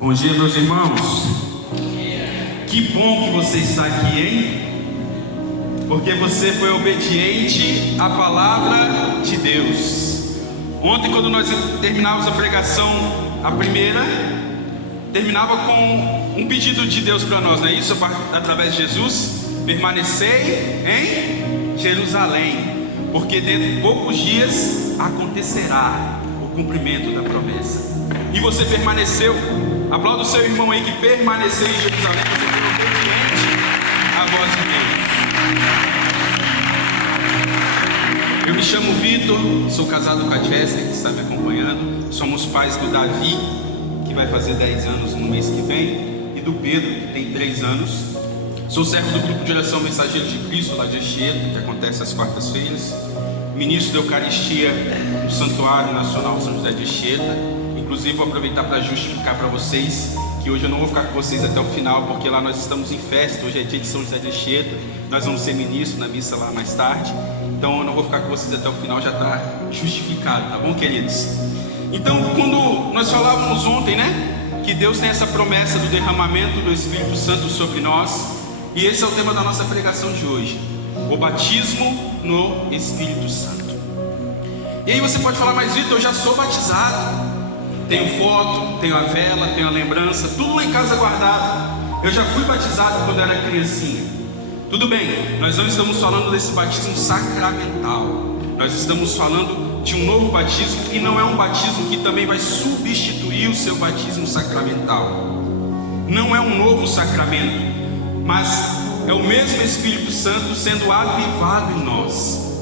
Bom dia, meus irmãos. Que bom que você está aqui, hein? Porque você foi obediente à palavra de Deus. Ontem, quando nós terminávamos a pregação, a primeira, terminava com um pedido de Deus para nós, não é isso? Através de Jesus: permanecei em Jerusalém, porque dentro de poucos dias acontecerá o cumprimento da promessa. E você permaneceu. Aplauda o seu irmão aí que permaneceu em Jerusalém. Você foi obediente à voz de Deus. Eu me chamo Vitor, sou casado com a Jéssica, que está me acompanhando. Somos pais do Davi, que vai fazer 10 anos no mês que vem, e do Pedro, que tem 3 anos. Sou servo do grupo de oração Mensageiros de Cristo, lá de Anchieta, que acontece às quartas-feiras. Ministro de Eucaristia no Santuário Nacional São José de Anchieta. Inclusive, vou aproveitar para justificar para vocês que hoje eu não vou ficar com vocês até o final, porque lá nós estamos em festa. Hoje é dia de São José de Anchieta. Nós vamos ser ministro na missa lá mais tarde. Então eu não vou ficar com vocês até o final, já está justificado, tá bom, queridos? Então, quando nós falávamos ontem, né, que Deus tem essa promessa do derramamento do Espírito Santo sobre nós, e esse é o tema da nossa pregação de hoje: o batismo no Espírito Santo. E aí você pode falar: mas Vitor, eu já sou batizado, tenho foto, tenho a vela, tenho a lembrança, tudo lá em casa guardado. Eu já fui batizado quando era criancinha. Tudo bem, nós não estamos falando desse batismo sacramental. Nós estamos falando de um novo batismo, e não é um batismo que também vai substituir o seu batismo sacramental. Não é um novo sacramento, mas é o mesmo Espírito Santo sendo avivado em nós.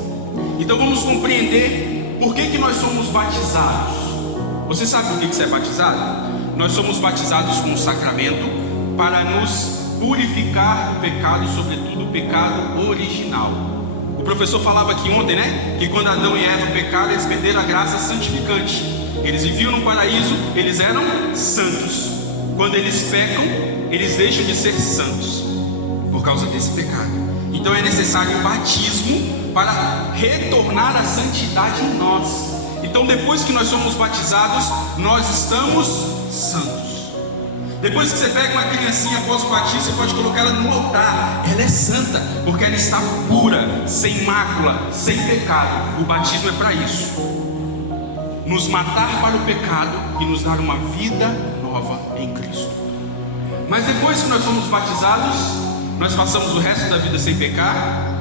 Então vamos compreender por que nós somos batizados. Você sabe por que você é batizado? Nós somos batizados com o sacramento para nos purificar do pecado, sobretudo o pecado original. O professor falava aqui ontem, né? Que quando Adão e Eva pecaram, eles perderam a graça santificante. Eles viviam no paraíso, eles eram santos. Quando eles pecam, eles deixam de ser santos por causa desse pecado. Então é necessário o batismo para retornar a santidade em nós. Então, depois que nós somos batizados, nós estamos santos. Depois que você pega uma criancinha após o batismo, você pode colocar ela no altar. Ela é santa, porque ela está pura, sem mácula, sem pecado. O batismo é para isso: nos matar para o pecado e nos dar uma vida nova em Cristo. Mas depois que nós somos batizados, nós passamos o resto da vida sem pecar?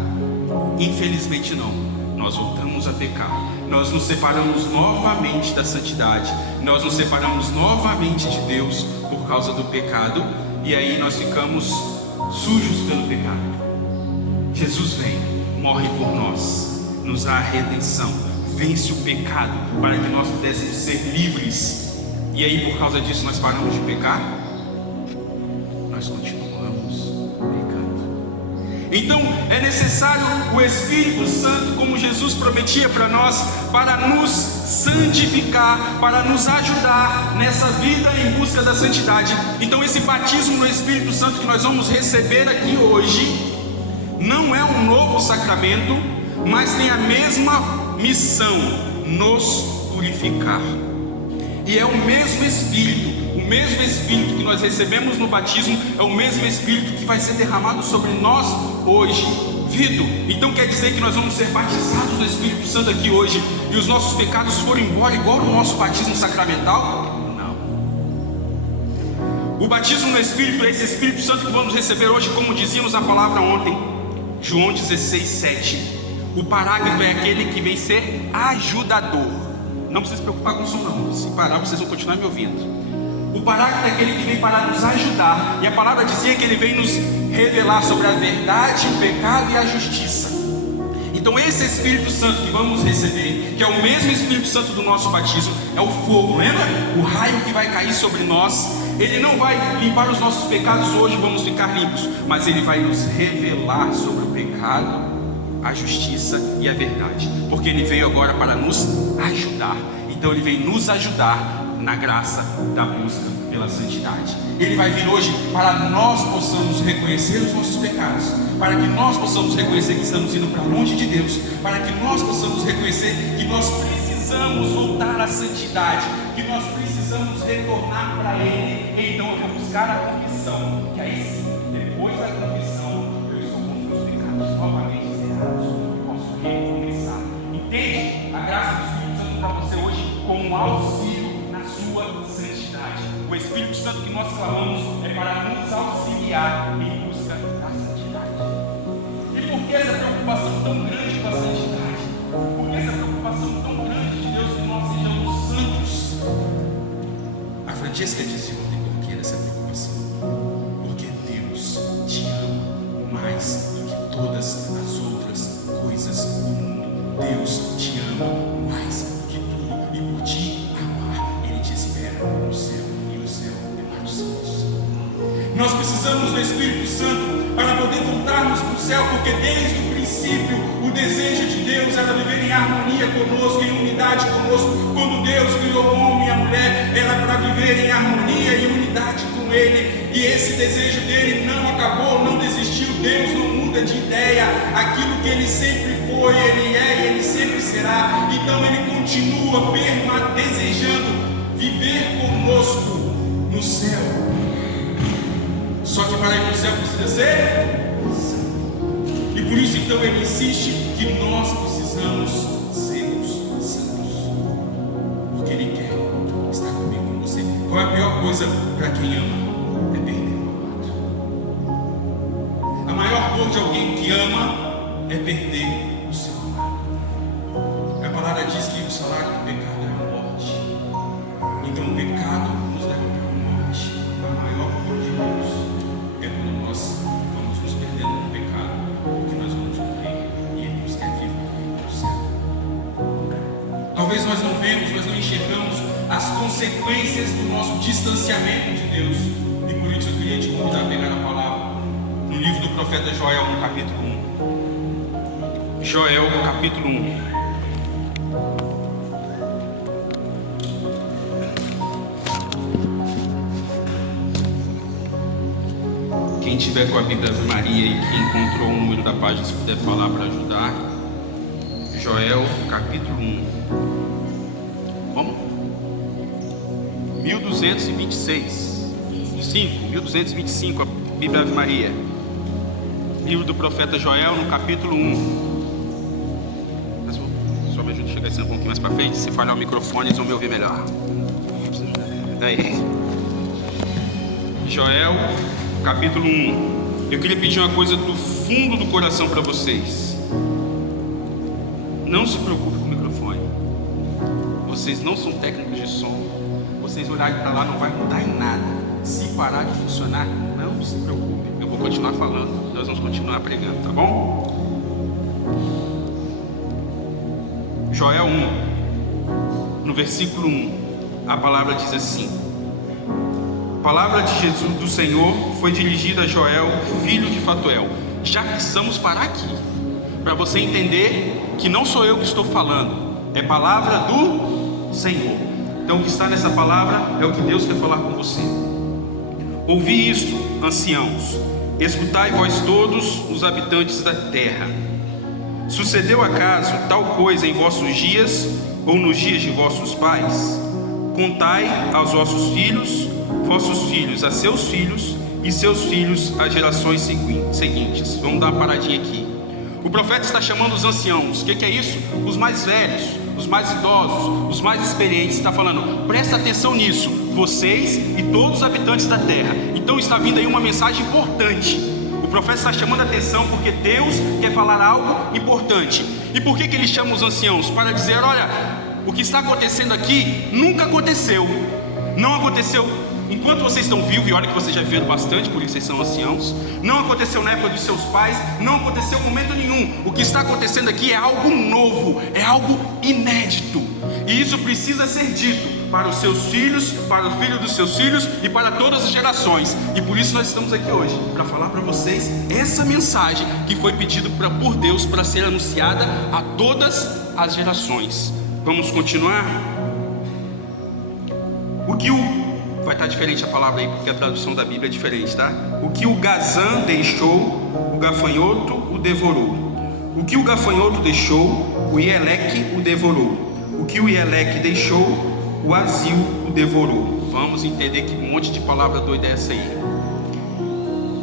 Infelizmente não. Nós voltamos a pecar. Nós nos separamos novamente da santidade. Nós nos separamos novamente de Deus por causa do pecado. E aí nós ficamos sujos pelo pecado. Jesus vem, morre por nós, nos dá a redenção, vence o pecado para que nós pudéssemos ser livres. E aí, por causa disso, nós paramos de pecar? Nós continuamos pecando. Então é necessário o Espírito Santo, como Jesus prometia para nós, para nos santificar, para nos ajudar nessa vida em busca da santidade. Então esse batismo no Espírito Santo que nós vamos receber aqui hoje não é um novo sacramento, mas tem a mesma missão: nos purificar. E é o mesmo Espírito que nós recebemos no batismo, é o mesmo Espírito que vai ser derramado sobre nós hoje. Vitor, então quer dizer que nós vamos ser batizados no Espírito Santo aqui hoje e os nossos pecados foram embora igual no nosso batismo sacramental? Não. O batismo no Espírito é esse Espírito Santo que vamos receber hoje, como dizíamos a palavra ontem, João 16:7. O parágrafo é aquele que vem ser ajudador. Não precisa se preocupar com o som não, se parar vocês vão continuar me ouvindo. O parágrafo é aquele que vem para nos ajudar, e a palavra dizia que ele vem nos revelar sobre a verdade, o pecado e a justiça. Então esse Espírito Santo que vamos receber, que é o mesmo Espírito Santo do nosso batismo, é o fogo, lembra? O raio que vai cair sobre nós. Ele não vai limpar os nossos pecados hoje, vamos ficar limpos, mas ele vai nos revelar sobre o pecado, a justiça e a verdade, porque ele veio agora para nos ajudar. Então ele vem nos ajudar na graça da busca pela santidade. Ele vai vir hoje para nós possamos reconhecer os nossos pecados, para que nós possamos reconhecer que estamos indo para longe de Deus, para que nós possamos reconhecer que nós precisamos voltar à santidade, que nós precisamos precisamos retornar para Ele. Então eu vou buscar a confissão, que aí sim, depois da confissão, eu estou com os meus pecados novamente zerados. Eu posso recomeçar. Entende? A graça do Espírito Santo para você hoje como um auxílio na sua santidade. O Espírito Santo que nós clamamos é para nos auxiliar em busca da santidade. E por que essa preocupação tão grande com a santidade? Por que essa preocupação tão grande de Deus que nós sejamos santos? A Francesca disse ontem por que essa preocupação? Porque Deus te ama mais do que todas as outras coisas do mundo. Deus te ama mais do que tudo, e por te amar, Ele te espera no céu, e o céu é para os santos. Nós precisamos do Espírito Santo para poder voltarmos para o céu, porque desde o princípio o desejo de Deus era viver em harmonia conosco, em unidade conosco. Quando Deus criou o homem e a mulher, era para viver em harmonia e unidade com Ele, e esse desejo dele não acabou, não desistiu. Deus não muda de ideia, aquilo que Ele sempre foi, Ele é e Ele sempre será. Então Ele continua desejando viver conosco no céu. Só que para ir para o céu precisa ser santo. E por isso então Ele insiste que nós precisamos sermos santos. Porque Ele quer estar comigo, com você. Qual é a pior coisa para quem ama? É perder o amado. A maior dor de alguém que ama é perder o seu amado. A palavra diz que o salário do pecado é a morte. Então o pecado nos leva para a morte. A maior dor de Deus é quando nós vamos nos perdendo no pecado, porque nós vamos morrer e Ele nos quer vivo no céu. Talvez nós não vemos, nós não enxergamos as consequências do nosso distanciamento de Deus. E por isso eu queria te convidar a pegar a palavra no livro do profeta Joel, no capítulo 1. Joel, no capítulo 1. Quem tiver com a Bíblia Ave Maria e que encontrou o número da página, se puder falar para ajudar. Joel, capítulo 1. Vamos? 1226. 1225, a Bíblia Ave Maria. Livro do profeta Joel, no capítulo 1. Só me ajuda a chegar assim um pouquinho mais para frente. Se falhar o microfone, eles vão me ouvir melhor. Daí. Joel, capítulo 1. Eu queria pedir uma coisa do fundo do coração para vocês. Não se preocupe com o microfone. Vocês não são técnicos de som. Vocês olharem para lá não vai mudar em nada. Se parar de funcionar, não se preocupe. Eu vou continuar falando. Nós vamos continuar pregando, tá bom? Joel 1, no versículo 1, a palavra diz assim: a palavra de Jesus do Senhor foi dirigida a Joel, filho de Fatuel. Já que estamos para aqui, para você entender que não sou eu que estou falando, é palavra do Senhor. Então o que está nessa palavra é o que Deus quer falar com você. Ouvi isto, anciãos, escutai vós todos os habitantes da terra. Sucedeu acaso tal coisa em vossos dias, ou nos dias de vossos pais? Contai aos vossos filhos a seus filhos, e seus filhos às gerações seguintes. Vamos dar uma paradinha aqui. O profeta está chamando os anciãos. O que é isso? Os mais velhos, os mais idosos, os mais experientes. Está falando, presta atenção nisso, vocês e todos os habitantes da terra. Então está vindo aí uma mensagem importante. O profeta está chamando a atenção porque Deus quer falar algo importante. E por que ele chama os anciãos? Para dizer, olha, o que está acontecendo aqui nunca aconteceu. Não aconteceu enquanto vocês estão vivos, e olha que vocês já viveram bastante, por isso vocês são anciãos. Não aconteceu na época dos seus pais, não aconteceu em momento nenhum. O que está acontecendo aqui é algo novo, é algo inédito. E isso precisa ser dito para os seus filhos, para o filho dos seus filhos e para todas as gerações. E por isso nós estamos aqui hoje, para falar para vocês essa mensagem que foi pedida por Deus para ser anunciada a todas as gerações. Vamos continuar? Vai estar diferente a palavra aí, porque a tradução da Bíblia é diferente, tá? O que o Gazã deixou, o gafanhoto o devorou. O que o gafanhoto deixou, o Ieleque o devorou. O que o Ieleque deixou, o azil o devorou. Vamos entender que monte de palavra doida é essa aí.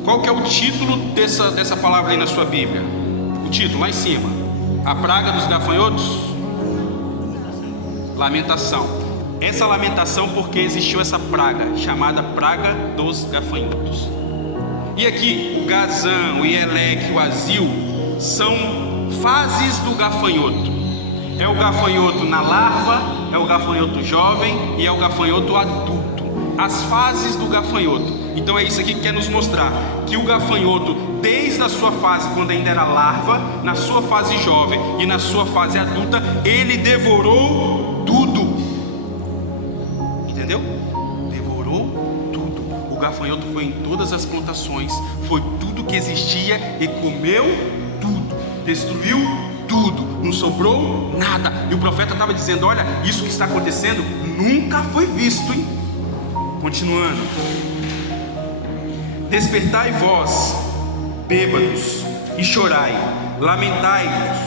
Qual que é o título dessa palavra aí na sua Bíblia? O título lá em cima: a praga dos gafanhotos? Lamentação. Essa lamentação porque existiu essa praga, chamada praga dos gafanhotos. E aqui, o gazão, o ieleque, o azil são fases do gafanhoto. É o gafanhoto na larva, é o gafanhoto jovem e é o gafanhoto adulto. As fases do gafanhoto. Então é isso aqui que quer nos mostrar, que o gafanhoto, desde a sua fase, quando ainda era larva, na sua fase jovem e na sua fase adulta, ele devorou tudo. Entendeu? Devorou tudo. O gafanhoto foi em todas as plantações, foi tudo que existia e comeu tudo, destruiu tudo, não sobrou nada. E o profeta estava dizendo: olha, isso que está acontecendo nunca foi visto, hein? Continuando: despertai vós, bêbados, e chorai, lamentai-vos,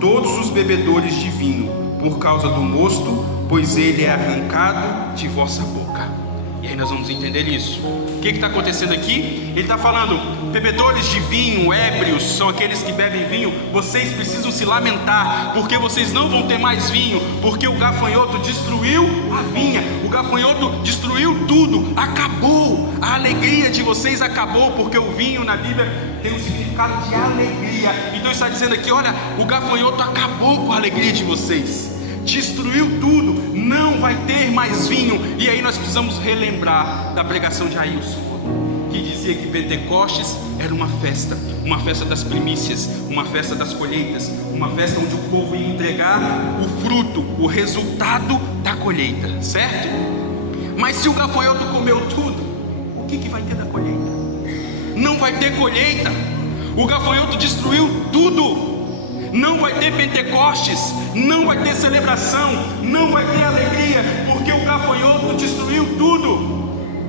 todos os bebedores de vinho, por causa do mosto, pois ele é arrancado de vossa boca. E aí nós vamos entender isso. O que está acontecendo aqui? Ele está falando: bebedores de vinho, ébrios, são aqueles que bebem vinho. Vocês precisam se lamentar, porque vocês não vão ter mais vinho, porque o gafanhoto destruiu a vinha, o gafanhoto destruiu tudo, acabou. A alegria de vocês acabou, porque o vinho na Bíblia tem um significado de alegria. Então está dizendo aqui: olha, o gafanhoto acabou com a alegria de vocês, destruiu tudo, não vai ter mais vinho. E aí nós precisamos relembrar da pregação de Ailson, que dizia que Pentecostes era uma festa das primícias, uma festa das colheitas, uma festa onde o povo ia entregar o fruto, o resultado da colheita, certo? Mas se o gafanhoto comeu tudo, o que vai ter da colheita? Não vai ter colheita. O gafanhoto destruiu tudo. Não vai ter Pentecostes, não vai ter celebração, não vai ter alegria, porque o gafanhoto destruiu tudo.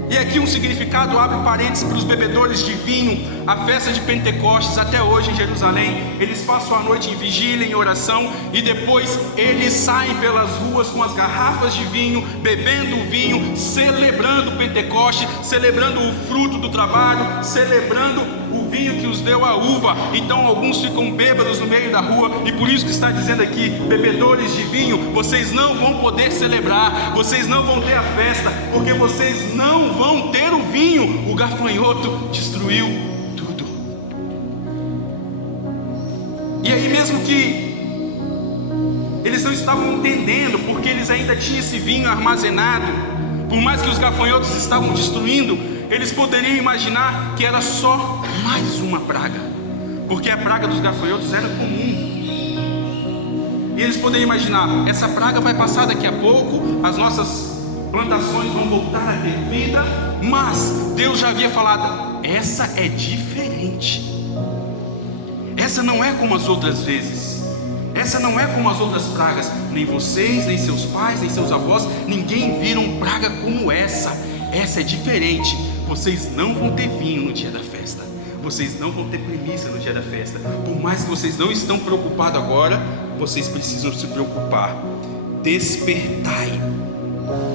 E aqui um significado, abre parênteses, para os bebedores de vinho. A festa de Pentecostes, até hoje em Jerusalém, eles passam a noite em vigília, em oração, e depois eles saem pelas ruas com as garrafas de vinho, bebendo o vinho, celebrando o Pentecostes, celebrando o fruto do trabalho, celebrando o vinho que os deu a uva. Então alguns ficam bêbados no meio da rua, e por isso que está dizendo aqui: bebedores de vinho, vocês não vão poder celebrar, vocês não vão ter a festa, porque vocês não vão ter o vinho. O gafanhoto destruiu tudo. E aí, mesmo que eles não estavam entendendo, porque eles ainda tinham esse vinho armazenado, por mais que os gafanhotos estavam destruindo, eles poderiam imaginar que era só mais uma praga, porque a praga dos gafanhotos era comum. E eles poderiam imaginar: essa praga vai passar daqui a pouco, as nossas plantações vão voltar a ter vida. Mas Deus já havia falado: essa é diferente, essa não é como as outras vezes, essa não é como as outras pragas. Nem vocês, nem seus pais, nem seus avós, ninguém viram praga como essa. Essa é diferente. Vocês não vão ter vinho no dia da festa, vocês não vão ter primícia no dia da festa. Por mais que vocês não estão preocupados agora, vocês precisam se preocupar. Despertai,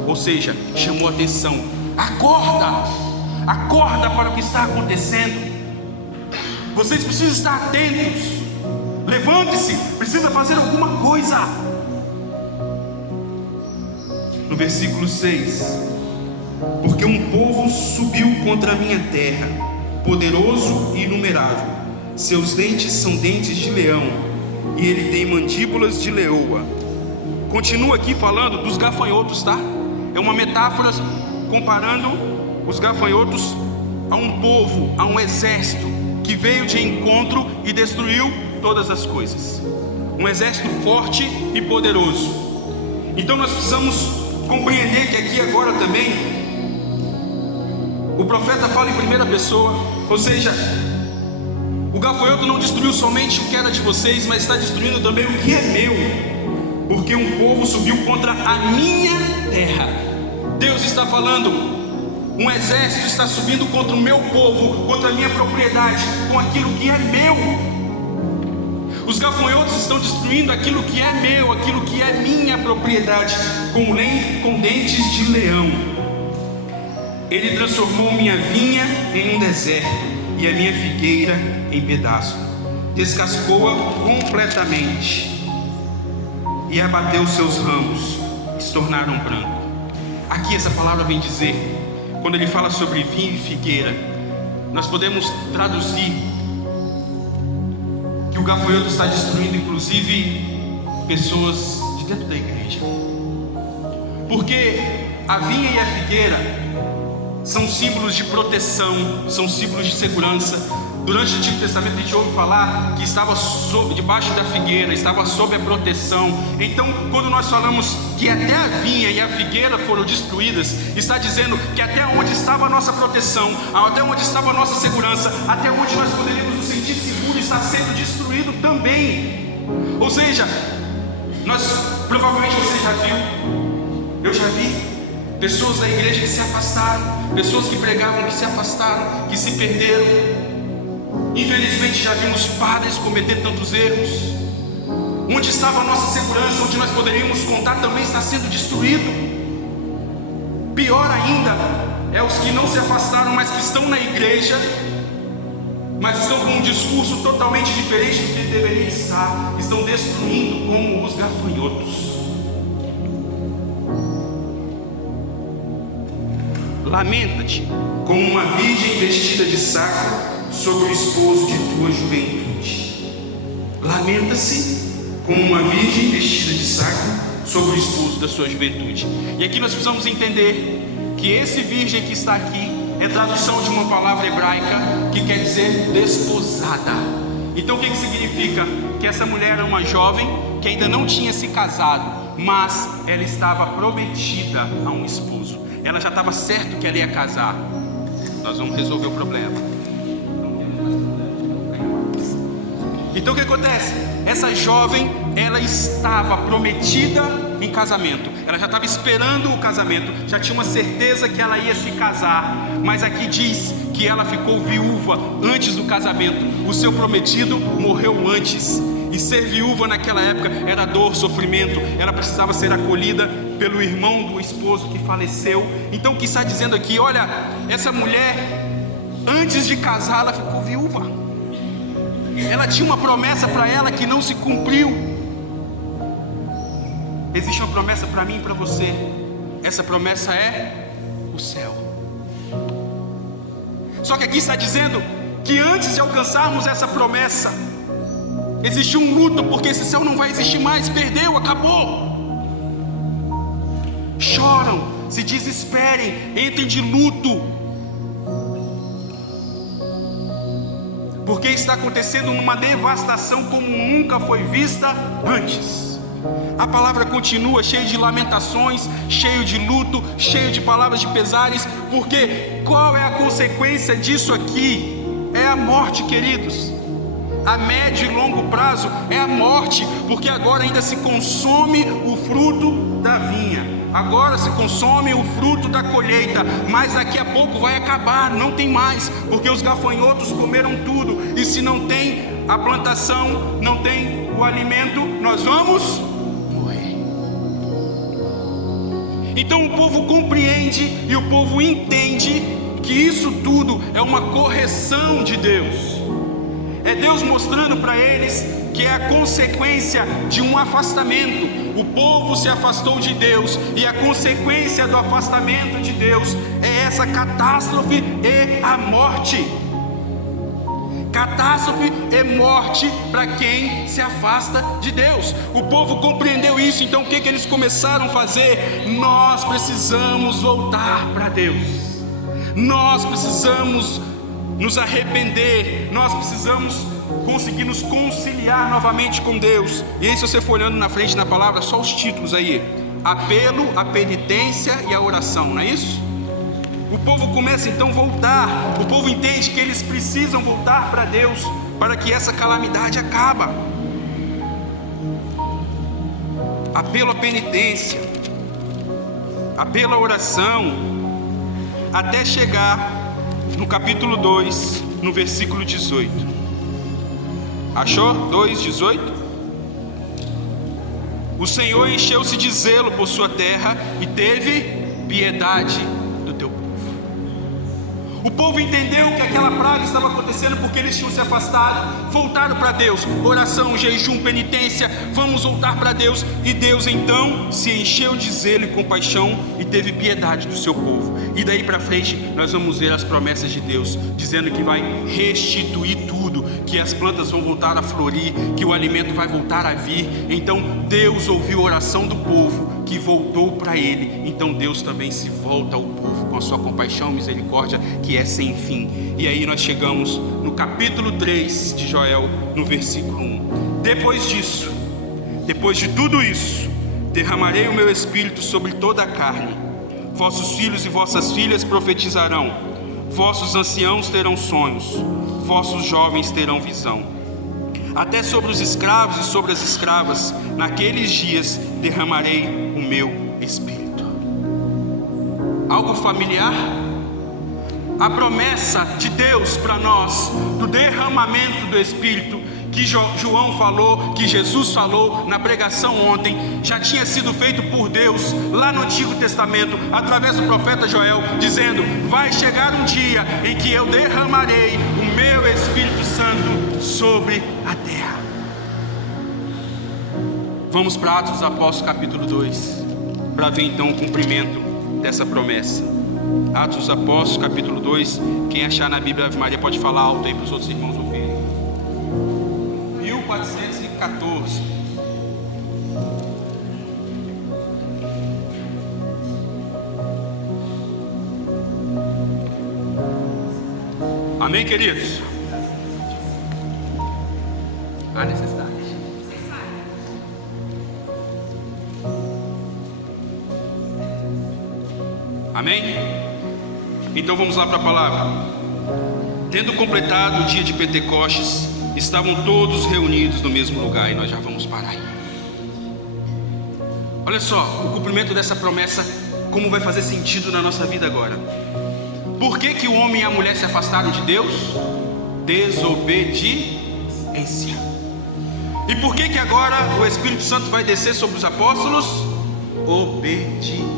ou seja, chamou a atenção: acorda, acorda para o que está acontecendo. Vocês precisam estar atentos, levante-se, precisa fazer alguma coisa. No versículo 6: porque um povo subiu contra a minha terra, poderoso e inumerável. Seus dentes são dentes de leão, e ele tem mandíbulas de leoa. Continua aqui falando dos gafanhotos, tá? É uma metáfora comparando os gafanhotos a um povo, a um exército que veio de encontro e destruiu todas as coisas. Um exército forte e poderoso. Então nós precisamos compreender que aqui agora também o profeta fala em primeira pessoa, ou seja, o gafanhoto não destruiu somente o que era de vocês, mas está destruindo também o que é meu, porque um povo subiu contra a minha terra. Deus está falando: um exército está subindo contra o meu povo, contra a minha propriedade, com aquilo que é meu. Os gafanhotos estão destruindo aquilo que é meu, aquilo que é minha propriedade, com dentes de leão. Ele transformou minha vinha em um deserto e a minha figueira em pedaço. Descascou-a completamente e abateu seus ramos, que se tornaram brancos. Aqui essa palavra vem dizer, quando ele fala sobre vinho e figueira, nós podemos traduzir que o gafanhoto está destruindo inclusive pessoas de dentro da igreja, porque a vinha e a figueira são símbolos de proteção, são símbolos de segurança. Durante o Antigo Testamento a gente ouve falar que estava debaixo da figueira, estava sob a proteção. Então, quando nós falamos que até a vinha e a figueira foram destruídas, está dizendo que até onde estava a nossa proteção, até onde estava a nossa segurança, até onde nós poderíamos nos sentir seguros, está sendo destruído também. Ou seja, provavelmente você já viu, eu já vi pessoas da igreja que se afastaram, pessoas que pregavam que se afastaram, que se perderam. Infelizmente já vimos padres cometer tantos erros. Onde estava a nossa segurança, onde nós poderíamos contar, também está sendo destruído. Pior ainda é os que não se afastaram, mas que estão na igreja, mas estão com um discurso totalmente diferente do que deveria estar. Estão destruindo como os gafanhotos. Lamenta-te como uma virgem vestida de saco sobre o esposo de tua juventude. Lamenta-se como uma virgem vestida de saco sobre o esposo da sua juventude. E aqui nós precisamos entender que esse virgem que está aqui é tradução de uma palavra hebraica que quer dizer desposada. Então o que significa? Que essa mulher era uma jovem que ainda não tinha se casado, mas ela estava prometida a um esposo. Ela já estava certo que ela ia casar. Nós vamos resolver o problema. Então o que acontece? Essa jovem, ela estava prometida em casamento. Ela já estava esperando o casamento, já tinha uma certeza que ela ia se casar. Mas aqui diz que ela ficou viúva antes do casamento. O seu prometido morreu antes. E ser viúva naquela época era dor, sofrimento. Ela precisava ser acolhida pelo irmão do esposo que faleceu. Então o que está dizendo aqui? Olha, essa mulher, antes de casar, ela ficou viúva. Ela tinha uma promessa para ela que não se cumpriu. Existe uma promessa para mim e para você. Essa promessa é o céu. Só que aqui está dizendo que antes de alcançarmos essa promessa, existe um luto, porque esse céu não vai existir mais. Perdeu, acabou. Choram, se desesperem, entrem de luto, porque está acontecendo uma devastação como nunca foi vista antes. A palavra continua cheia de lamentações, cheio de luto, cheio de palavras de pesares, porque qual é a consequência disso aqui? É a morte, queridos. A médio e longo prazo é a morte, porque agora ainda se consome o fruto da vinha. Agora se consome o fruto da colheita, mas daqui a pouco vai acabar, não tem mais, porque os gafanhotos comeram tudo. E se não tem a plantação, não tem o alimento, nós vamos morrer. Então o povo compreende e o povo entende que isso tudo é uma correção de Deus. É Deus mostrando para eles que é a consequência de um afastamento. O povo se afastou de Deus, e a consequência do afastamento de Deus é essa catástrofe e a morte. Catástrofe e morte para quem se afasta de Deus. O povo compreendeu isso, então o que eles começaram a fazer? Nós precisamos voltar para Deus. Nós precisamos nos arrepender, nós precisamos conseguir nos conciliar novamente com Deus. E aí, se você for olhando na frente na palavra, só os títulos aí: apelo, a penitência e a oração, não é isso? O povo começa então a voltar. O povo entende que eles precisam voltar para Deus para que essa calamidade acabe. Apelo à penitência, apelo à oração, até chegar no capítulo 2, no versículo 18. Achou? 2:18. O Senhor encheu-se de zelo por sua terra e teve piedade do teu povo. O povo entendeu que aquela praga estava acontecendo porque eles tinham se afastado, voltaram para Deus, oração, jejum, penitência, vamos voltar para Deus. E Deus então se encheu de zelo e compaixão e teve piedade do seu povo. E daí para frente nós vamos ver as promessas de Deus, dizendo que vai restituir tudo, que as plantas vão voltar a florir, que o alimento vai voltar a vir. Então Deus ouviu a oração do povo que voltou para Ele. Então Deus também se volta ao povo com a sua compaixão e misericórdia que é sem fim. E aí nós chegamos no capítulo 3 de Joel, no versículo 1. Depois disso, depois de tudo isso, derramarei o meu espírito sobre toda a carne. Vossos filhos e vossas filhas profetizarão, vossos anciãos terão sonhos, vossos jovens terão visão. Até sobre os escravos e sobre as escravas, naqueles dias derramarei o meu espírito. Algo familiar? A promessa de Deus para nós, do derramamento do Espírito, que João falou, que Jesus falou na pregação ontem, já tinha sido feito por Deus lá no Antigo Testamento, através do profeta Joel, dizendo: vai chegar um dia em que eu derramarei o meu Espírito Santo sobre a terra. Vamos para Atos dos Apóstolos capítulo 2, para ver então o cumprimento dessa promessa. Atos dos Apóstolos capítulo 2, quem achar na Bíblia Ave Maria pode falar alto aí para os outros irmãos ouvirem. 1414. Amém, queridos? Há necessidade. Amém? Então vamos lá para a palavra. Tendo completado o dia de Pentecostes, estavam todos reunidos no mesmo lugar. E nós já vamos parar aí. Olha só, o cumprimento dessa promessa, como vai fazer sentido na nossa vida agora. Por que que o homem e a mulher se afastaram de Deus? Desobediência. E por que que agora o Espírito Santo vai descer sobre os apóstolos? Obediência.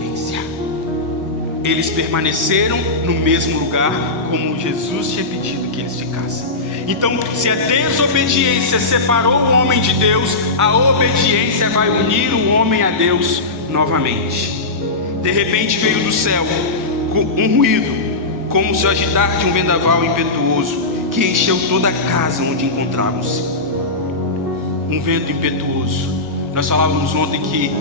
Eles permaneceram no mesmo lugar como Jesus tinha pedido que eles ficassem. Então, se a desobediência separou o homem de Deus, a obediência vai unir o homem a Deus novamente. De repente veio do céu um ruído, como se o agitar de um vendaval impetuoso, que encheu toda a casa onde encontravam-se. Um vento impetuoso. Nós falávamos ontem que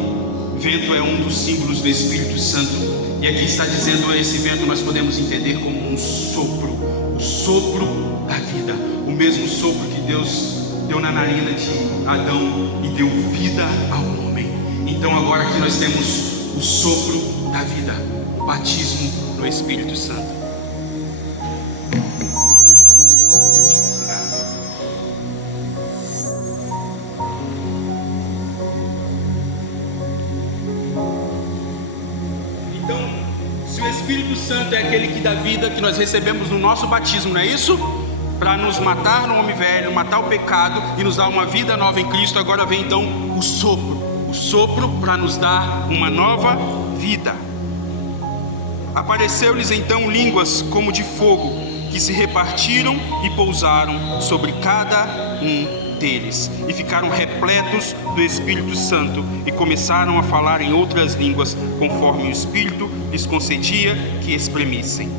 vento é um dos símbolos do Espírito Santo. E aqui está dizendo, esse vento nós podemos entender como um sopro, o sopro da vida, o mesmo sopro que Deus deu na narina de Adão e deu vida ao homem. Então agora aqui nós temos o sopro da vida, o batismo no Espírito Santo. O Espírito Santo é aquele que dá vida, que nós recebemos no nosso batismo, não é isso? Para nos matar no homem velho, matar o pecado e nos dar uma vida nova em Cristo. Agora vem então o sopro para nos dar uma nova vida. Apareceu-lhes então línguas como de fogo, que se repartiram e pousaram sobre cada um deles, e ficaram repletos do Espírito Santo, e começaram a falar em outras línguas, conforme o Espírito lhes concedia que exprimissem.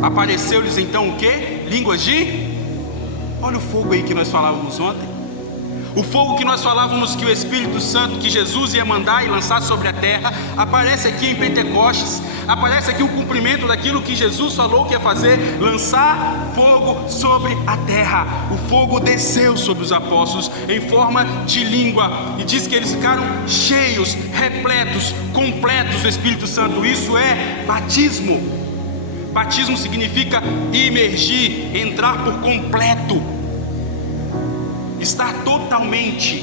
Apareceu-lhes então o que? Línguas de... Olha o fogo aí que nós falávamos ontem. O fogo que nós falávamos que o Espírito Santo, que Jesus ia mandar e lançar sobre a terra, aparece aqui em Pentecostes. Aparece aqui o cumprimento daquilo que Jesus falou que ia fazer, lançar fogo sobre a terra. O fogo desceu sobre os apóstolos em forma de língua, e diz que eles ficaram cheios, repletos, completos do Espírito Santo. Isso é batismo. Batismo significa imergir, entrar por completo, estar totalmente.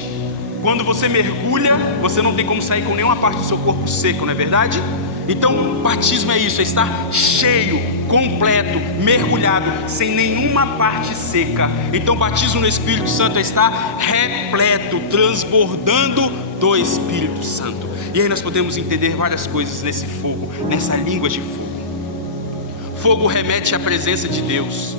Quando você mergulha, você não tem como sair com nenhuma parte do seu corpo seco, não é verdade? Então, batismo é isso, é estar cheio, completo, mergulhado, sem nenhuma parte seca. Então, batismo no Espírito Santo é estar repleto, transbordando do Espírito Santo. E aí nós podemos entender várias coisas nesse fogo, nessa língua de fogo. Fogo remete à presença de Deus.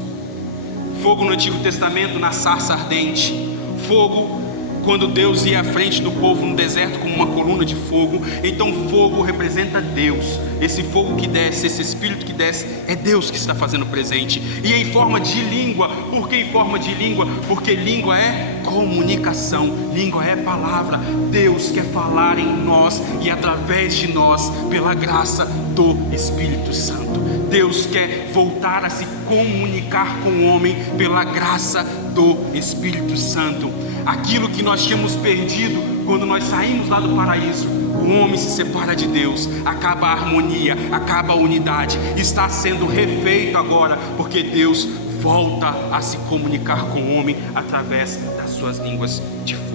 Fogo no Antigo Testamento, na sarça ardente. Fogo quando Deus ia à frente do povo no deserto como uma coluna de fogo. Então fogo representa Deus. Esse fogo que desce, esse Espírito que desce, é Deus que está fazendo presente. E em forma de língua. Por que em forma de língua? Porque língua é comunicação, língua é palavra. Deus quer falar em nós e através de nós, pela graça do Espírito Santo. Deus quer voltar a se comunicar com o homem pela graça do Espírito Santo. Aquilo que nós tínhamos perdido quando nós saímos lá do paraíso, o homem se separa de Deus, acaba a harmonia, acaba a unidade, está sendo refeito agora, porque Deus volta a se comunicar com o homem através das suas línguas de fogo.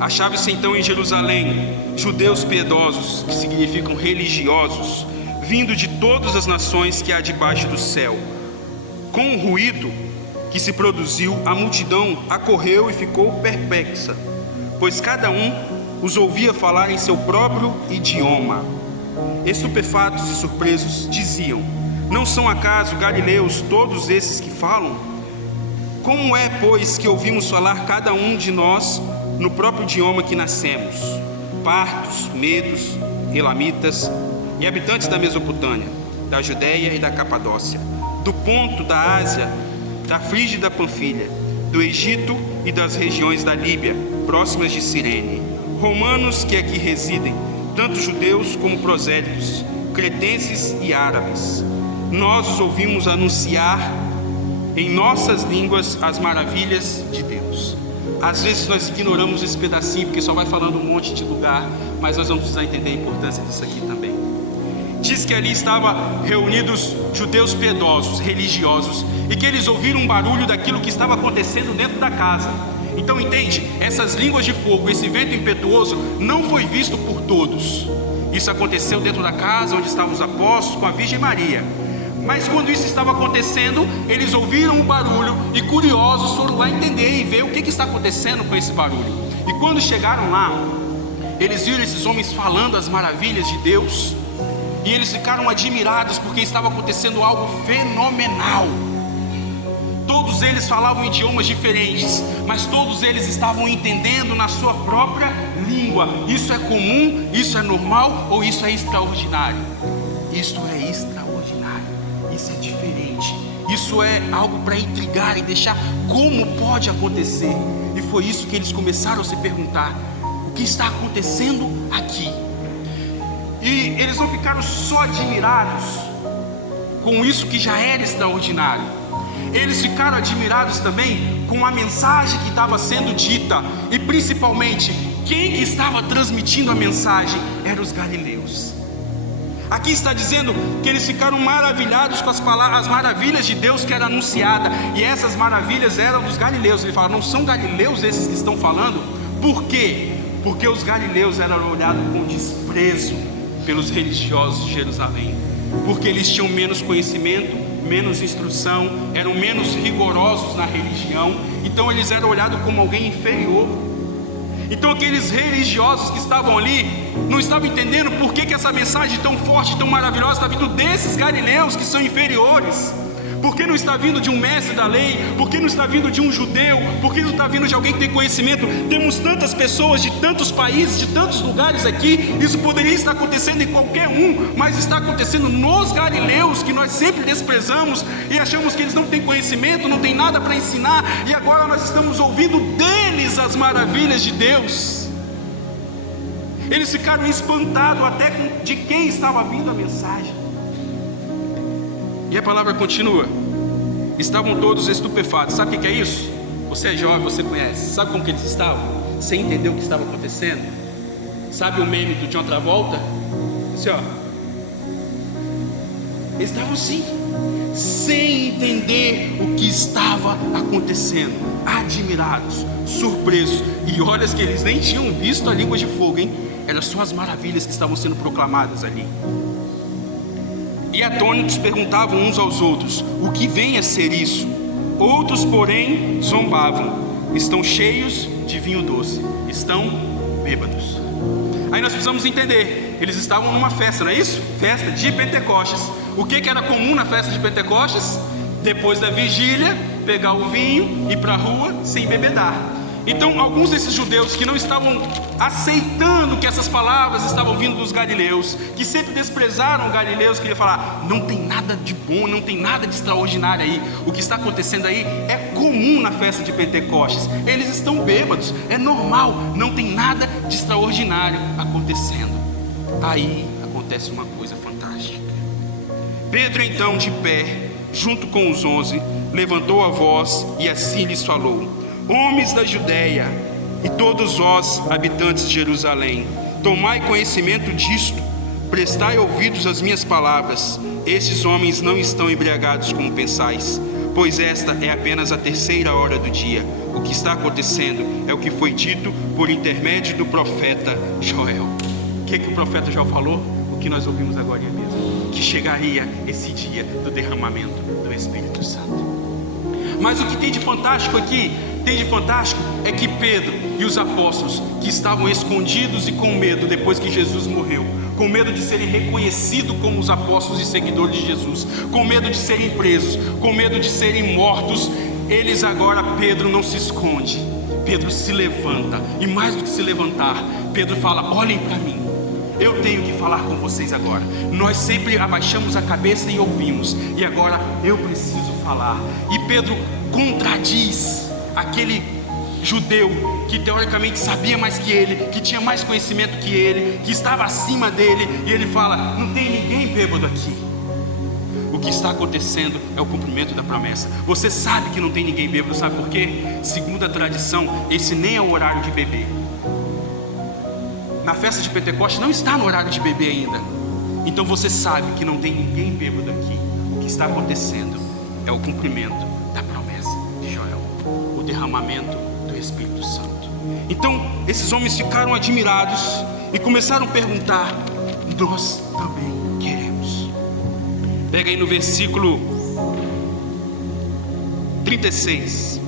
Achava-se então em Jerusalém judeus piedosos, que significam religiosos, vindo de todas as nações que há debaixo do céu. Com o ruído que se produziu, a multidão acorreu e ficou perplexa, pois cada um os ouvia falar em seu próprio idioma. Estupefatos e surpresos diziam: não são acaso galileus todos esses que falam? Como é, pois, que ouvimos falar cada um de nós no próprio idioma que nascemos? Partos, medos, elamitas e habitantes da Mesopotâmia, da Judéia e da Capadócia, do Ponto, da Ásia, da Frígia e da Panfilha, do Egito e das regiões da Líbia, próximas de Cirene, romanos que aqui residem, tanto judeus como prosélitos, cretenses e árabes. Nós os ouvimos anunciar em nossas línguas as maravilhas de Deus. Às vezes nós ignoramos esse pedacinho, porque só vai falando um monte de lugar, mas nós vamos precisar entender a importância disso aqui também. Diz que ali estavam reunidos judeus piedosos, religiosos, e que eles ouviram um barulho daquilo que estava acontecendo dentro da casa. Então entende, essas línguas de fogo, esse vento impetuoso não foi visto por todos. Isso aconteceu dentro da casa onde estavam os apóstolos com a Virgem Maria. Mas quando isso estava acontecendo, eles ouviram um barulho e curiosos foram lá entender e ver o que está acontecendo com esse barulho. E quando chegaram lá, eles viram esses homens falando as maravilhas de Deus. E eles ficaram admirados porque estava acontecendo algo fenomenal. Todos eles falavam idiomas diferentes, mas todos eles estavam entendendo na sua própria língua. Isso é comum? Isso é normal? Ou isso é extraordinário? Isso é extraordinário. Isso é diferente. Isso é algo para intrigar e deixar como pode acontecer. E foi isso que eles começaram a se perguntar: o que está acontecendo aqui? E eles não ficaram só admirados com isso que já era extraordinário. Eles ficaram admirados também com a mensagem que estava sendo dita. E principalmente, quem que estava transmitindo a mensagem eram os galileus. Aqui está dizendo que eles ficaram maravilhados com as palavras, as maravilhas de Deus que era anunciada. E essas maravilhas eram dos galileus. Ele fala: não são galileus esses que estão falando? Por quê? Porque os galileus eram olhados com desprezo pelos religiosos de Jerusalém, porque eles tinham menos conhecimento, menos instrução, eram menos rigorosos na religião. Então eles eram olhados como alguém inferior. Então aqueles religiosos que estavam ali não estavam entendendo por que essa mensagem tão forte, tão maravilhosa está vindo desses galileus que são inferiores. Por que não está vindo de um mestre da lei? Por que não está vindo de um judeu? Por que não está vindo de alguém que tem conhecimento? Temos tantas pessoas de tantos países, de tantos lugares aqui. Isso poderia estar acontecendo em qualquer um, mas está acontecendo nos galileus, que nós sempre desprezamos e achamos que eles não têm conhecimento, não têm nada para ensinar. E agora nós estamos ouvindo deles as maravilhas de Deus. Eles ficaram espantados até de quem estava vindo a mensagem. E a palavra continua: estavam todos estupefatos. Sabe o que é isso? Você é jovem, você conhece. Sabe como que eles estavam? Sem entender o que estava acontecendo. Sabe o meme do John Travolta? Assim, ó. Eles estavam assim, sem entender o que estava acontecendo, admirados, surpresos. E olha que eles nem tinham visto a língua de fogo, hein? eram só as maravilhas que estavam sendo proclamadas ali. E atônitos perguntavam uns aos outros: o que vem a ser isso? Outros, porém, zombavam: estão cheios de vinho doce, estão bêbados. Aí nós precisamos entender, eles estavam numa festa, não é isso? Festa de Pentecostes. O que era comum na festa de Pentecostes? Depois da vigília, pegar o vinho, ir para a rua, se embebedar. Então, alguns desses judeus que não estavam aceitando que essas palavras estavam vindo dos galileus, que sempre desprezaram os galileus, queriam falar: não tem nada de bom, não tem nada de extraordinário aí. O que está acontecendo aí é comum na festa de Pentecostes. Eles estão bêbados, é normal, não tem nada de extraordinário acontecendo. Aí acontece uma coisa fantástica. Pedro, então, de pé, junto com os 11, levantou a voz e assim lhes falou: homens da Judeia e todos vós, habitantes de Jerusalém, tomai conhecimento disto, prestai ouvidos às minhas palavras. Estes homens não estão embriagados como pensais, pois esta é apenas a 3ª hora do dia. O que está acontecendo é o que foi dito por intermédio do profeta Joel. O que o profeta Joel falou? O que nós ouvimos agora mesmo, que chegaria esse dia do derramamento do Espírito Santo. Mas o que tem de fantástico aqui, é que Pedro e os apóstolos, que estavam escondidos e com medo depois que Jesus morreu, com medo de serem reconhecidos como os apóstolos e seguidores de Jesus, com medo de serem presos, com medo de serem mortos, eles agora, Pedro não se esconde, Pedro se levanta, e mais do que se levantar, Pedro fala: olhem para mim, eu tenho que falar com vocês agora. Nós sempre abaixamos a cabeça e ouvimos, e agora eu preciso falar. E Pedro contradiz aquele judeu que teoricamente sabia mais que ele, que tinha mais conhecimento que ele, que estava acima dele, e ele fala: não tem ninguém bêbado aqui. O que está acontecendo é o cumprimento da promessa. Você sabe que não tem ninguém bêbado, sabe por quê? Segundo a tradição, esse nem é o horário de beber. Na festa de Pentecostes não está no horário de beber ainda. Então você sabe que não tem ninguém bêbado aqui. O que está acontecendo é o cumprimento da promessa de Joel, o derramamento do Espírito Santo. Então esses homens ficaram admirados e começaram a perguntar: nós também queremos. Pega aí no versículo 36.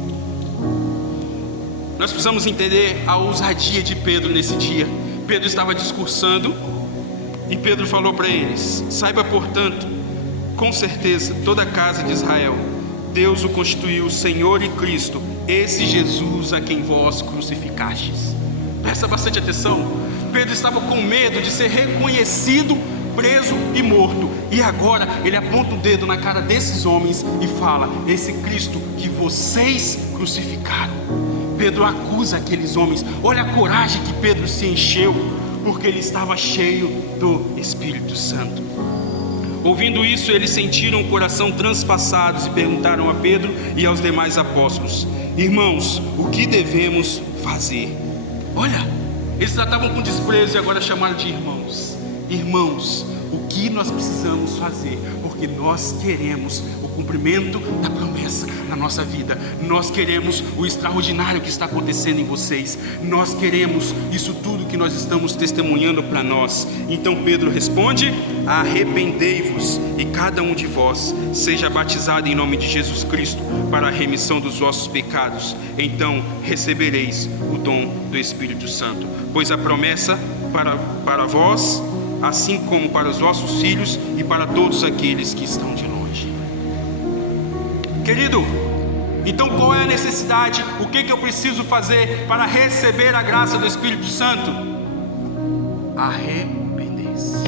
Nós precisamos entender a ousadia de Pedro nesse dia. Pedro estava discursando e Pedro falou para eles: saiba, portanto, com certeza, toda a casa de Israel, Deus o constituiu Senhor e Cristo, esse Jesus a quem vós crucificastes. Presta bastante atenção. Pedro estava com medo de ser reconhecido, preso e morto, e agora ele aponta o dedo na cara desses homens e fala: esse Cristo que vocês crucificaram. Pedro acusa aqueles homens. Olha a coragem que Pedro se encheu, porque ele estava cheio do Espírito Santo. Ouvindo isso, eles sentiram o coração transpassados e perguntaram a Pedro e aos demais apóstolos: irmãos, o que devemos fazer? Olha, eles tratavam com desprezo e agora chamaram de irmãos. Irmãos, o que nós precisamos fazer? Porque nós queremos o cumprimento da promessa na nossa vida. Nós queremos o extraordinário que está acontecendo em vocês. Nós queremos isso tudo que nós estamos testemunhando para nós. Então Pedro responde: arrependei-vos e cada um de vós seja batizado em nome de Jesus Cristo para a remissão dos vossos pecados. Então recebereis o dom do Espírito Santo. Pois a promessa para vós, assim como para os vossos filhos e para todos aqueles que estão de longe. Querido, então qual é a necessidade? O que eu preciso fazer para receber a graça do Espírito Santo? Arrepender-se.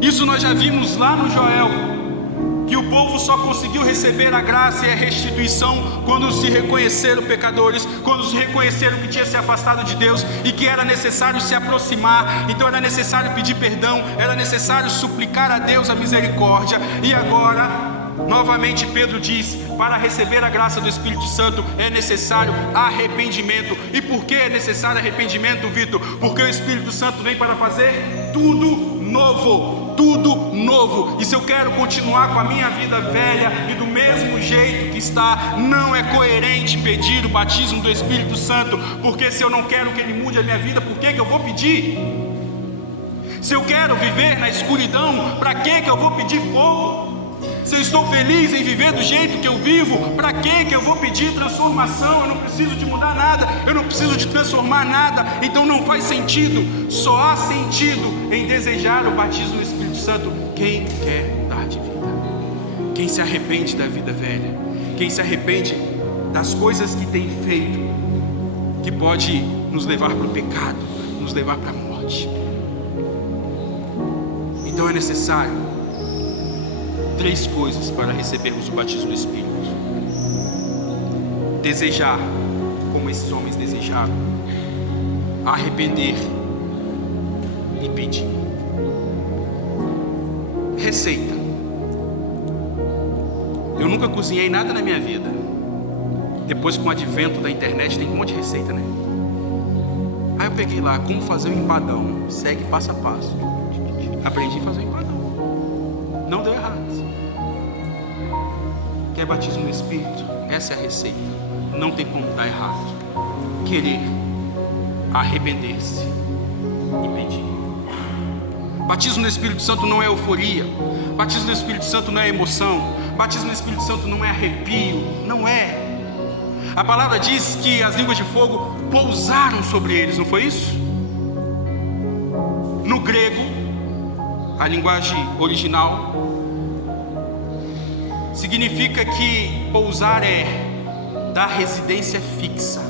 Isso nós já vimos lá no Joel, que o povo só conseguiu receber a graça e a restituição quando se reconheceram pecadores, quando se reconheceram que tinha se afastado de Deus e que era necessário se aproximar. Então era necessário pedir perdão, era necessário suplicar a Deus a misericórdia. E agora, novamente Pedro diz: para receber a graça do Espírito Santo é necessário arrependimento. E por que é necessário arrependimento, Vitor? Porque o Espírito Santo vem para fazer tudo novo. tudo novo. E se eu quero continuar com a minha vida velha e do mesmo jeito que está, não é coerente pedir o batismo do Espírito Santo, porque se eu não quero que Ele mude a minha vida, por que eu vou pedir? Se eu quero viver na escuridão, para que eu vou pedir fogo? Se eu estou feliz em viver do jeito que eu vivo, para que eu vou pedir transformação? Eu não preciso de mudar nada, eu não preciso de transformar nada, então não faz sentido. Só há sentido em desejar o batismo do Espírito Santo quem quer mudar de vida, quem se arrepende da vida velha, quem se arrepende das coisas que tem feito, que pode nos levar para o pecado, nos levar para a morte. Então é necessário 3 coisas para recebermos o batismo do Espírito: desejar, como esses homens desejaram, arrepender e pedir. Receita: eu nunca cozinhei nada na minha vida. Depois, com o advento da internet, tem um monte de receita, né? Aí eu peguei lá, como fazer um empadão, segue passo a passo. Aprendi a fazer um empadão, não deu errado. Quer batismo no Espírito? Essa é a receita, não tem como dar errado. Querer, arrepender-se e pedir. Batismo no Espírito Santo não é euforia, batismo no Espírito Santo não é emoção, batismo no Espírito Santo não é arrepio, não é. A palavra diz que as línguas de fogo pousaram sobre eles, não foi isso? No grego, a linguagem original, significa que pousar é dar residência fixa,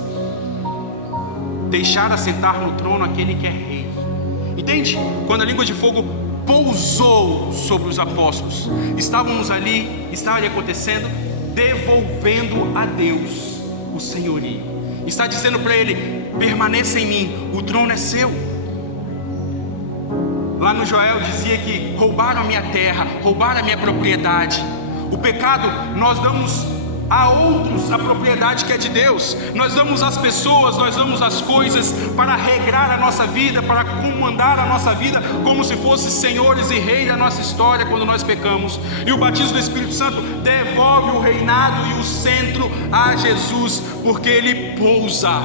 deixar assentar no trono aquele que é rei. Entende? Quando a língua de fogo pousou sobre os apóstolos, estávamos ali, estava ali acontecendo, devolvendo a Deus o senhorio. Está dizendo para ele: permaneça em mim, o trono é seu. Lá no Joel dizia que roubaram a minha terra, roubaram a minha propriedade. O pecado, nós damos a outros a propriedade que é de Deus. Nós damos às pessoas, nós damos às coisas para regrar a nossa vida, para comandar a nossa vida, como se fossem senhores e reis da nossa história quando nós pecamos. E o batismo do Espírito Santo devolve o reinado e o centro a Jesus, porque Ele pousa,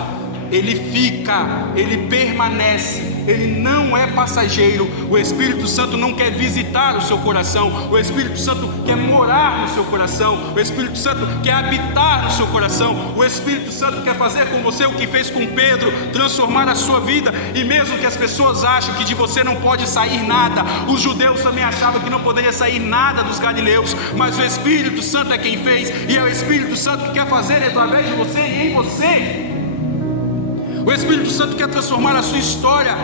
Ele fica, Ele permanece, Ele não é passageiro. O Espírito Santo não quer visitar o seu coração, o Espírito Santo quer morar no seu coração, o Espírito Santo quer habitar no seu coração, o Espírito Santo quer fazer com você o que fez com Pedro, transformar a sua vida. E mesmo que as pessoas achem que de você não pode sair nada, os judeus também achavam que não poderia sair nada dos galileus, mas o Espírito Santo é quem fez, e é o Espírito Santo que quer fazer através de você e em você. O Espírito Santo quer transformar a sua história.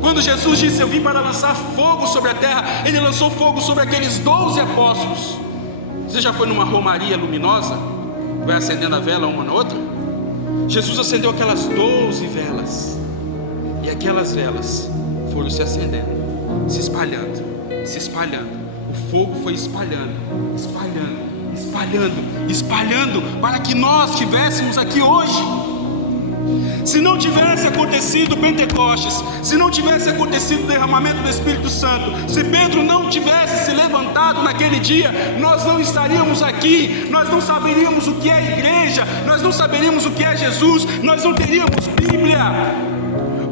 Quando Jesus disse: eu vim para lançar fogo sobre a terra, Ele lançou fogo sobre aqueles 12 apóstolos. Você já foi numa romaria luminosa? Vai acendendo a vela uma na outra? Jesus acendeu aquelas 12 velas, e aquelas velas foram se acendendo, se espalhando, se espalhando. O fogo foi espalhando, espalhando, espalhando, espalhando, para que nós estivéssemos aqui hoje. Se não tivesse acontecido Pentecostes, se não tivesse acontecido o derramamento do Espírito Santo, se Pedro não tivesse se levantado naquele dia, nós não estaríamos aqui, nós não saberíamos o que é igreja, nós não saberíamos o que é Jesus, nós não teríamos Bíblia,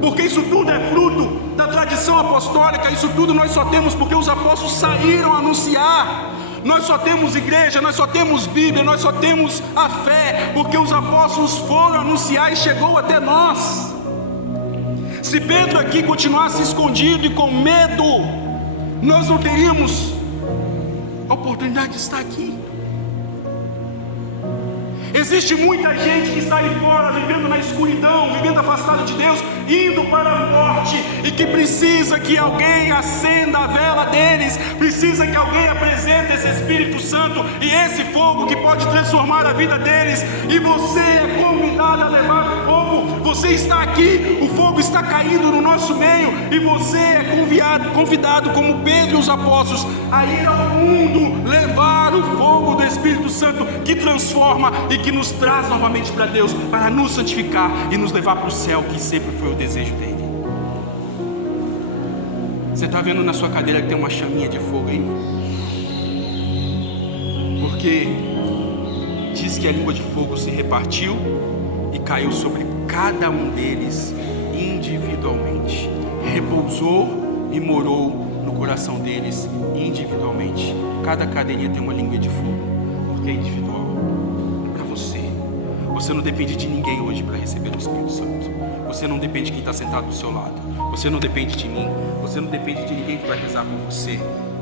porque isso tudo é fruto da tradição apostólica. Isso tudo nós só temos porque os apóstolos saíram a anunciar. Nós só temos igreja, nós só temos Bíblia, nós só temos a fé porque os apóstolos foram anunciar e chegou até nós. Se Pedro aqui continuasse escondido e com medo, nós não teríamos a oportunidade de estar aqui. Existe muita gente que está aí fora, vivendo na escuridão, vivendo afastado de Deus, indo para a morte, e que precisa que alguém acenda a vela deles, precisa que alguém apresente esse Espírito Santo e esse fogo que pode transformar a vida deles. E você é convidado a levar o fogo. Você está aqui, o fogo está caindo no nosso meio, e você é convidado como Pedro e os apóstolos a ir ao mundo, levar o fogo do Espírito Santo que transforma e que nos traz novamente para Deus, para nos santificar e nos levar para o céu, que sempre foi o desejo dele. Você está vendo na sua cadeira que tem uma chaminha de fogo aí? Porque diz que a língua de fogo se repartiu e caiu sobre cada um deles individualmente. Repousou e morou no coração deles individualmente. Cada cadeirinha tem uma língua de fogo, porque é individual. Para você. Você não depende de ninguém hoje para receber o Espírito Santo. Você não depende de quem está sentado do seu lado. Você não depende de mim. Você não depende de ninguém que vai rezar por você.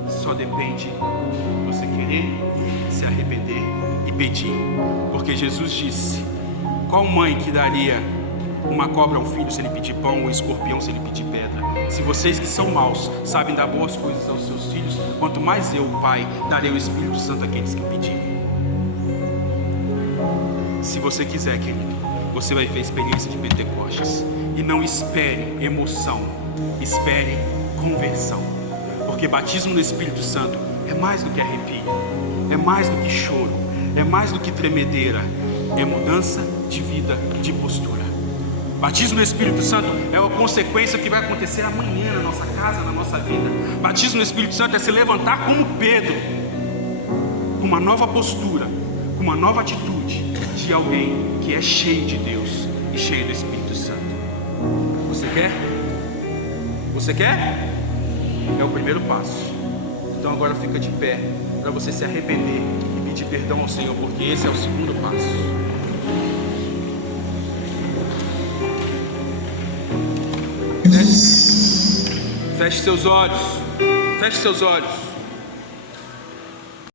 Só depende de você querer se arrepender e pedir. Porque Jesus disse: qual mãe que daria uma cobra a um filho se ele pedir pão, ou um escorpião se ele pedir pedra? Se vocês que são maus sabem dar boas coisas aos seus filhos, quanto mais eu, Pai, darei o Espírito Santo àqueles que pedirem. Se você quiser, querido, você vai ver a experiência de Pentecostes. E não espere emoção, espere conversão. Porque batismo no Espírito Santo é mais do que arrepio, é mais do que choro, é mais do que tremedeira, é mudança de vida, de postura. Batismo no Espírito Santo é uma consequência que vai acontecer amanhã na nossa casa, na nossa vida. Batismo no Espírito Santo é se levantar como Pedro, com uma nova postura, com uma nova atitude de alguém que é cheio de Deus e cheio do Espírito Santo. Você quer? Você quer? É o primeiro passo. Então agora fica de pé para você se arrepender e pedir perdão ao Senhor, porque esse é o segundo passo. Feche seus olhos. Feche seus olhos.